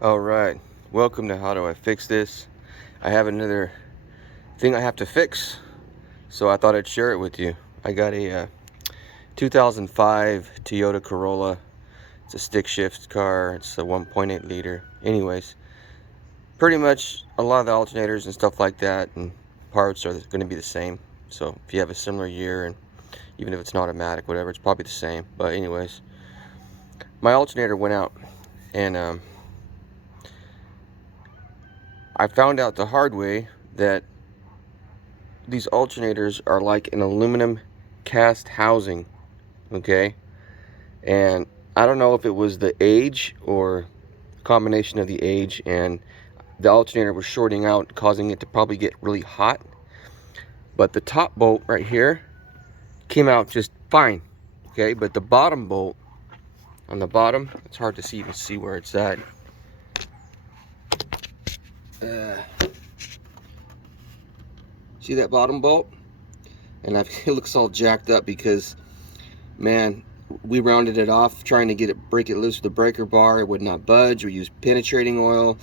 All right, welcome to How Do I Fix This. I have another thing I have to fix, so I thought I'd share it with you. I got a 2005 Toyota Corolla. It's a stick shift car. It's a 1.8 liter. Anyways, pretty much a lot of the alternators and stuff like that and parts are going to be the same. So if you have a similar year, and even if it's not automatic, whatever, it's probably the same. But anyways, my alternator went out, and I found out the hard way that these alternators are like an aluminum cast housing, okay? And I don't know if it was the age or a combination of the age and the alternator was shorting out, causing it to probably get really hot. But the top bolt right here came out just fine, okay? But the bottom bolt on the bottom, it's hard to even see where it's at. See that bottom bolt? And it looks all jacked up because, man, we rounded it off trying to break it loose with the breaker bar. It would not budge. We used penetrating oil.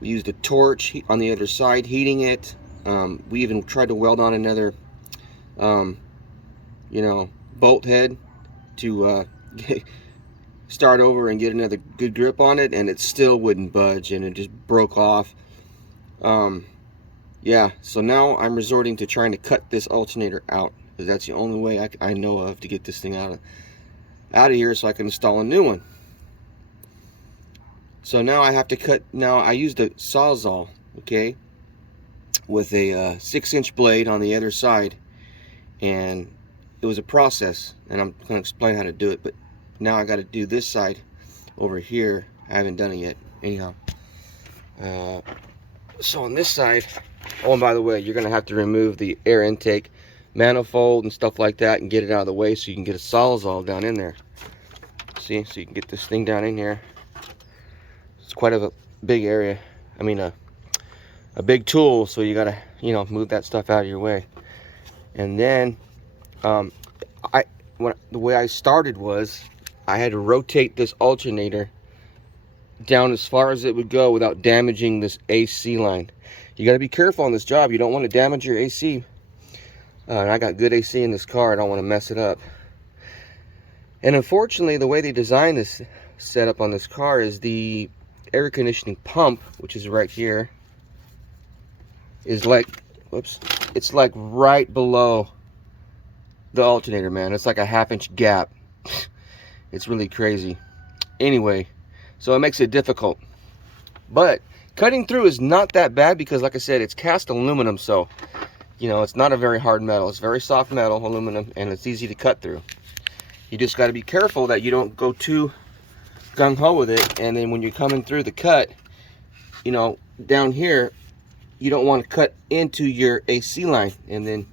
We used a torch on the other side, heating it. We even tried to weld on another, bolt head to start over and get another good grip on it, and it still wouldn't budge, and it just broke off. Yeah, so now I'm resorting to trying to cut this alternator out, because that's the only way I know of to get this thing out of here so I can install a new one. So now I have to cut. Now I used a sawzall, okay, with a 6-inch blade on the other side, and it was a process, and I'm going to explain how to do it. But now I got to do this side over here. I haven't done it yet. Anyhow, so on this side, oh, and by the way, you're going to have to remove the air intake manifold and stuff like that and get it out of the way so you can get a sawzall down in there. See, so you can get this thing down in here. It's quite a big area. I mean, a big tool, so you got to, move that stuff out of your way. And then, the way I started was I had to rotate this alternator down as far as it would go without damaging this AC line. You got to be careful on this job. You don't want to damage your AC. And I got good AC in this car. I don't want to mess it up. And unfortunately, the way they designed this setup on this car is the air conditioning pump, which is right here, is like, whoops, it's like right below the alternator, man. It's like a 1/2-inch gap. It's really crazy. Anyway, so it makes it difficult. But cutting through is not that bad because, like I said, it's cast aluminum, so it's not a very hard metal. It's very soft metal, aluminum, and it's easy to cut through. You just got to be careful that you don't go too gung-ho with it, and then when you're coming through the cut, down here, you don't want to cut into your AC line, and then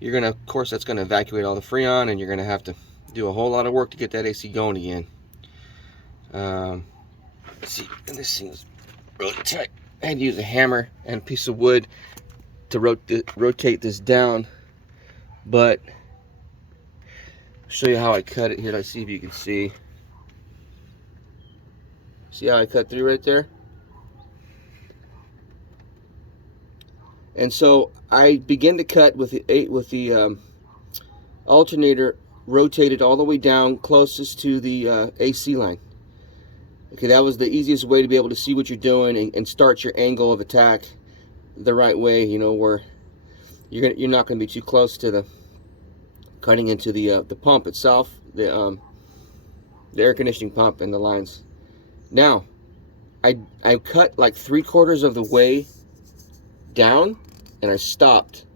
you're gonna, of course, that's gonna evacuate all the freon, and you're gonna have to do a whole lot of work to get that AC going again. Let's see, and this thing's really tight. I had to use a hammer and a piece of wood to rotate this down, but I'll show you how I cut it here. Let's see if you can see. See how I cut through right there? And so I begin to cut with the alternator rotated all the way down closest to the AC line. Okay, that was the easiest way to be able to see what you're doing and start your angle of attack the right way. Where you're not going to be too close to the cutting into the pump itself, the air conditioning pump and the lines. Now, I cut like 3/4 of the way down, and I stopped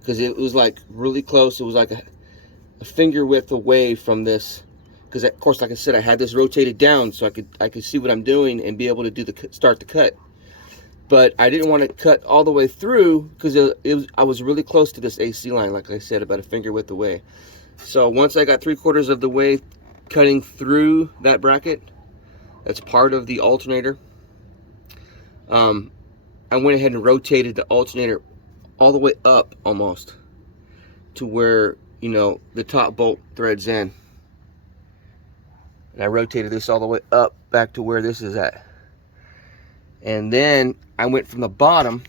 because it was like really close. It was like a finger width away from this, because of course, like I said, I had this rotated down so I could see what I'm doing and be able to start the cut. But I didn't want to cut all the way through because I was really close to this AC line, like I said, about a finger width away. So once I got 3/4 of the way cutting through that bracket, that's part of the alternator, I went ahead and rotated the alternator all the way up almost to where, the top bolt threads in. And I rotated this all the way up back to where this is at. And then I went from the bottom.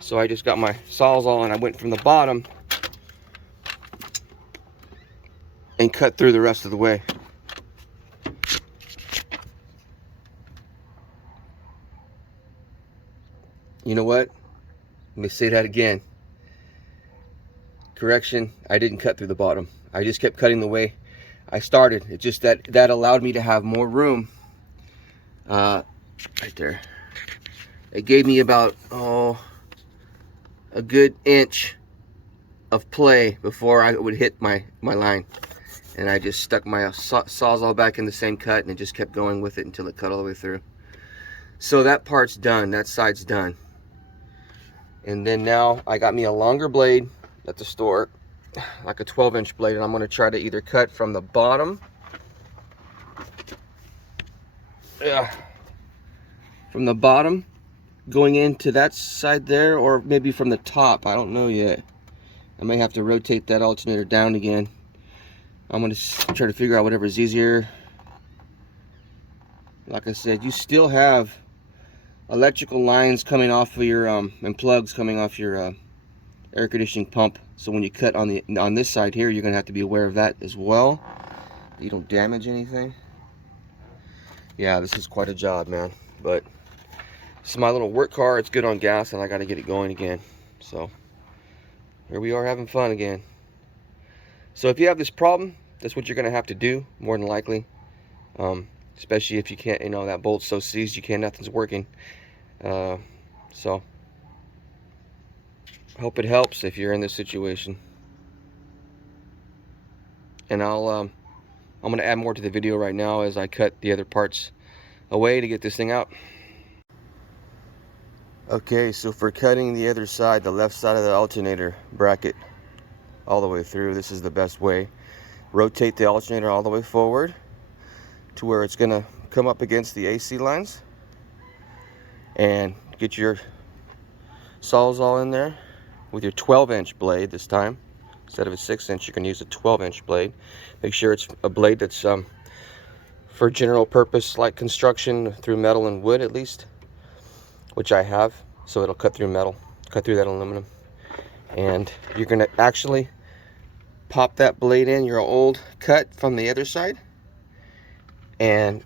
So I just got my sawzall and I went from the bottom and cut through the rest of the way. You know what? Let me say that again. Correction, I didn't cut through the bottom. I just kept cutting the way I started. It's just that allowed me to have more room. Right there. It gave me about, a good inch of play before I would hit my line. And I just stuck my sawzall back in the same cut and it just kept going with it until it cut all the way through. So that part's done, that side's done. And then now I got me a longer blade at the store, like a 12-inch blade, and I'm gonna try to either cut from the bottom, going into that side there, or maybe from the top. I don't know yet. I may have to rotate that alternator down again. I'm gonna try to figure out whatever is easier. Like I said, you still have electrical lines coming off of your and plugs coming off your air conditioning pump. So when you cut on this side here, you're gonna have to be aware of that as well. You don't damage anything. Yeah, this is quite a job, man. But this is my little work car. It's good on gas, and I got to get it going again. So here we are having fun again. So if you have this problem, that's what you're gonna have to do, more than likely. Especially if you can't, that bolt's so seized, nothing's working. So I hope it helps if you're in this situation. And I'm gonna add more to the video right now as I cut the other parts away to get this thing out. Okay, so for cutting the other side, the left side of the alternator bracket all the way through, this is the best way. Rotate the alternator all the way forward to where it's gonna come up against the AC lines, and get your sawzall in there with your 12-inch blade this time. Instead of a 6-inch, you can use a 12-inch blade. Make sure it's a blade that's for general purpose, like construction, through metal and wood at least, which I have. So it'll cut through metal, cut through that aluminum. And you're gonna actually pop that blade in your old cut from the other side, and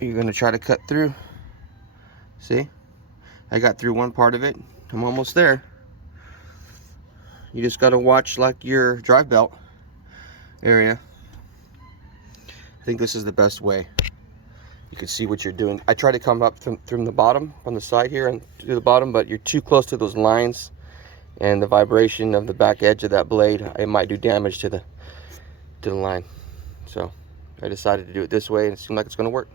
you're gonna try to cut through. See, I got through one part of it. I'm almost there. You just gotta watch like your drive belt area. I think this is the best way. You can see what you're doing. I try to come up from the bottom, on the side here, and to the bottom, but you're too close to those lines, and the vibration of the back edge of that blade, it might do damage to the line. So I decided to do it this way, and it seemed like it's going to work.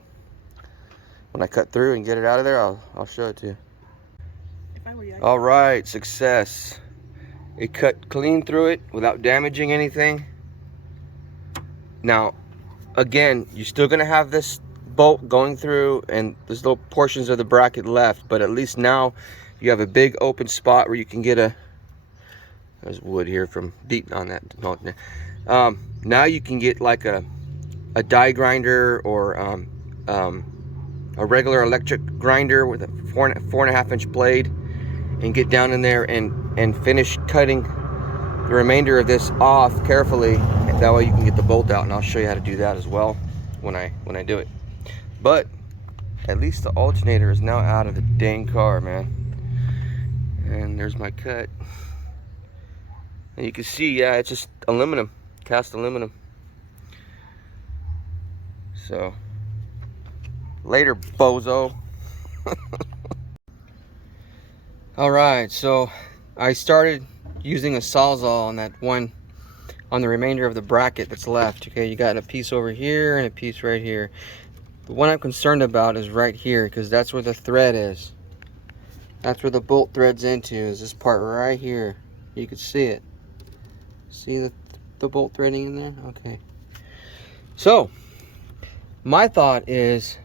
When I cut through and get it out of there, I'll show it to you. All right, success. It cut clean through it without damaging anything. Now, again, you're still going to have this bolt going through, and there's little portions of the bracket left, but at least now you have a big open spot where you can get there's wood here from beating on that. Now you can get like a die grinder, or a regular electric grinder with a 4.5-inch blade, and get down in there and finish cutting the remainder of this off carefully. That way you can get the bolt out, and I'll show you how to do that as well when I do it. But at least the alternator is now out of the dang car, man. And there's my cut. And you can see, yeah, it's just aluminum, cast aluminum. So, later, bozo. Alright, so I started using a sawzall on that one, on the remainder of the bracket that's left. Okay, you got a piece over here and a piece right here. The one I'm concerned about is right here, because that's where the thread is. That's where the bolt threads into, is this part right here. You can see it. See the bolt threading in there? Okay. So, my thought is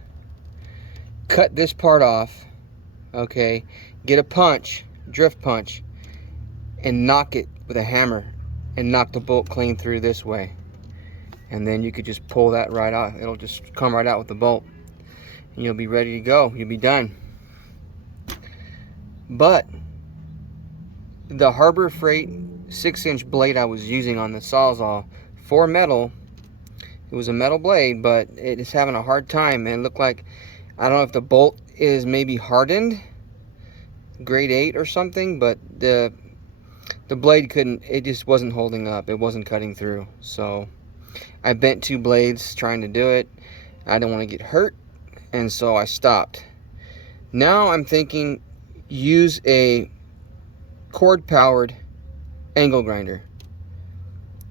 cut this part off, okay, get a punch, drift punch, and knock it with a hammer, and knock the bolt clean through this way. And then you could just pull that right out. It'll just come right out with the bolt. and you'll be ready to go. You'll be done. But the Harbor Freight 6-inch blade I was using on the Sawzall for metal, it was a metal blade, but it is having a hard time. And it looked like, I don't know if the bolt is maybe hardened, grade 8 or something, but the blade couldn't, it just wasn't holding up. It wasn't cutting through. So I bent 2 blades trying to do it. I didn't want to get hurt, and so I stopped. Now I'm thinking use a cord powered angle grinder.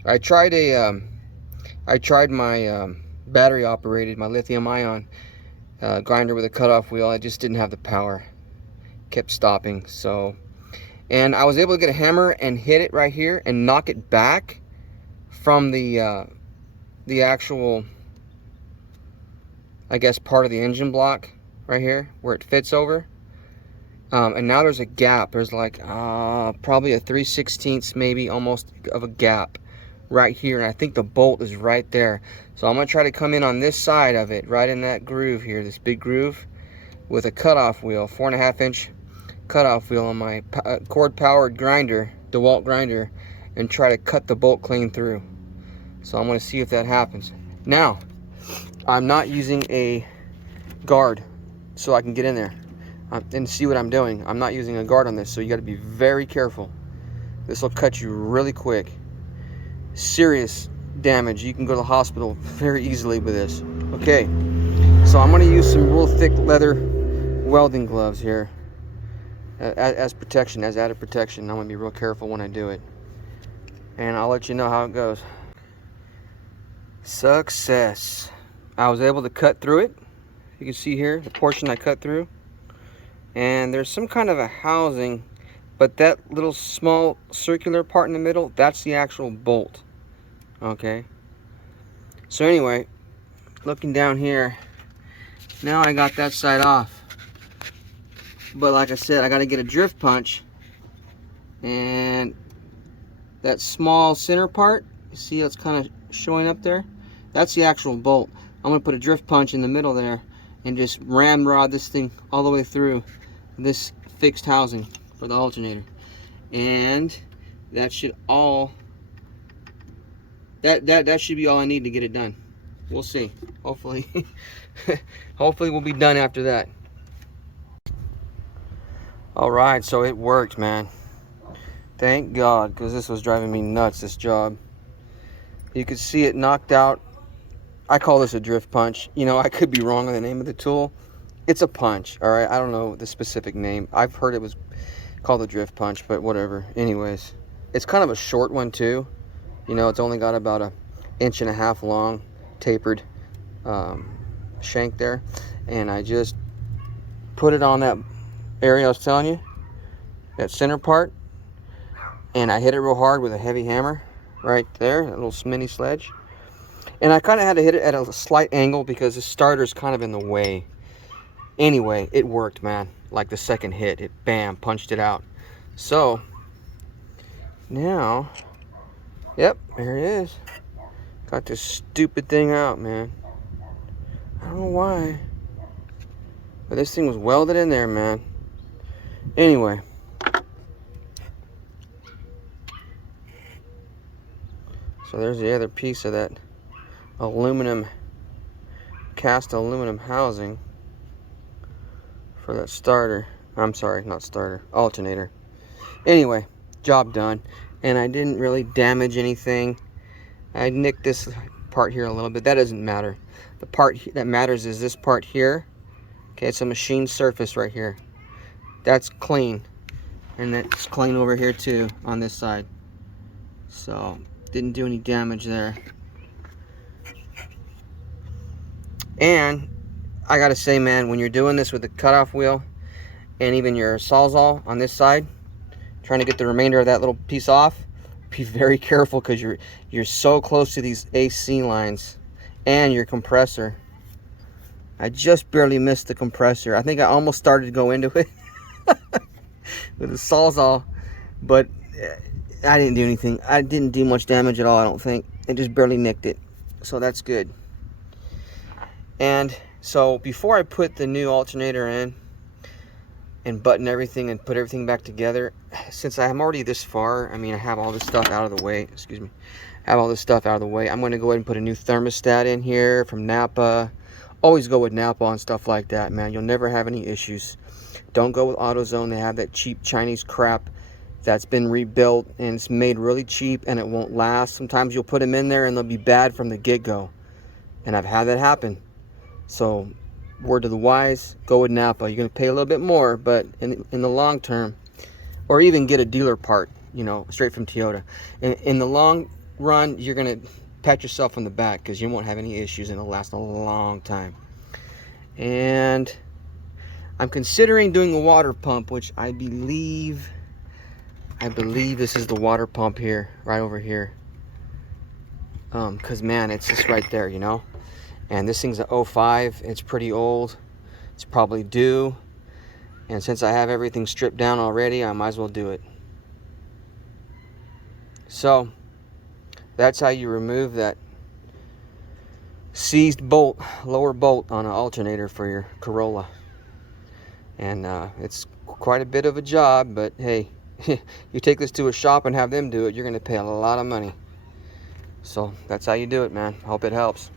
I tried my battery operated, my lithium ion grinder with a cutoff wheel. I just didn't have the power, kept stopping. So, and I was able to get a hammer and hit it right here and knock it back from the actual, I guess, part of the engine block right here where it fits over. And now there's a gap. There's like probably a 3/16 maybe almost of a gap right here, and I think the bolt is right there. So I'm gonna try to come in on this side of it, right in that groove here, this big groove, with a cutoff wheel, 4.5-inch cutoff wheel on my cord powered grinder, DeWalt grinder, and try to cut the bolt clean through. So I'm gonna see if that happens. Now I'm not using a guard so I can get in there and see what I'm doing. I'm not using a guard on this, so you got to be very careful. This will cut you really quick. Serious damage. You can go to the hospital very easily with this. Okay, so I'm going to use some real thick leather welding gloves here as protection, as added protection. I'm going to be real careful when I do it, and I'll let you know how it goes. Success. I was able to cut through it. You can see here the portion I cut through. And there's some kind of a housing, but that little small circular part in the middle, that's the actual bolt. Okay, so anyway, looking down here, now I got that side off, but like I said, I got to get a drift punch, and that small center part, you see how it's kind of showing up there, that's the actual bolt. I'm going to put a drift punch in the middle there and just ramrod this thing all the way through this fixed housing for the alternator, and that should all that should be all I need to get it done. We'll see. Hopefully hopefully we'll be done after that. All right, so it worked, man. Thank God, because this was driving me nuts, this job. You could see it knocked out. I call this a drift punch. You know, I could be wrong on the name of the tool. It's a punch, all right? I don't know the specific name. I've heard it was called a drift punch, but whatever. Anyways, it's kind of a short one too. You know, it's only got about 1.5 inches long, tapered shank there. And I just put it on that area I was telling you, that center part, and I hit it real hard with a heavy hammer right there, a little mini sledge. And I kind of had to hit it at a slight angle because the starter's kind of in the way. Anyway, it worked, man. Like the second hit, it bam, punched it out. So now, yep, there it is. Got this stupid thing out, man. I don't know why, but this thing was welded in there, man. Anyway, so there's the other piece of that aluminum, cast aluminum housing for that starter. I'm sorry, not starter, alternator. Anyway, job done. And I didn't really damage anything. I nicked this part here a little bit. That doesn't matter. The part that matters is this part here. Okay, it's a machine surface right here. That's clean. And that's clean over here too on this side. So, didn't do any damage there. And I gotta say, man, when you're doing this with the cutoff wheel and even your Sawzall on this side, trying to get the remainder of that little piece off, be very careful because you're so close to these AC lines and your compressor. I just barely missed the compressor. I think I almost started to go into it with the Sawzall, but I didn't do anything. I didn't do much damage at all, I don't think. It just barely nicked it, so that's good. And So before I put the new alternator in and button everything and put everything back together, since I'm already this far, I mean, I have all this stuff out of the way, excuse me, have all this stuff out of the way, I'm going to go ahead and put a new thermostat in here from Napa. Always go with Napa on stuff like that, man. You'll never have any issues. Don't go with AutoZone. They have that cheap Chinese crap that's been rebuilt and it's made really cheap and it won't last. Sometimes you'll put them in there and they'll be bad from the get-go, and I've had that happen. So word to the wise, go with Napa. You're going to pay a little bit more, but in the long term, or even get a dealer part, you know, straight from Toyota. In the long run, you're going to pat yourself on the back because you won't have any issues and it'll last a long time. And I'm considering doing a water pump, which I believe this is the water pump here, right over here. Because man, it's just right there, you know. And this thing's a 05. It's pretty old. It's probably due. And since I have everything stripped down already, I might as well do it. So that's how you remove that seized bolt, lower bolt on an alternator for your Corolla. And it's quite a bit of a job, but hey, you take this to a shop and have them do it, you're going to pay a lot of money. So that's how you do it, man. I hope it helps.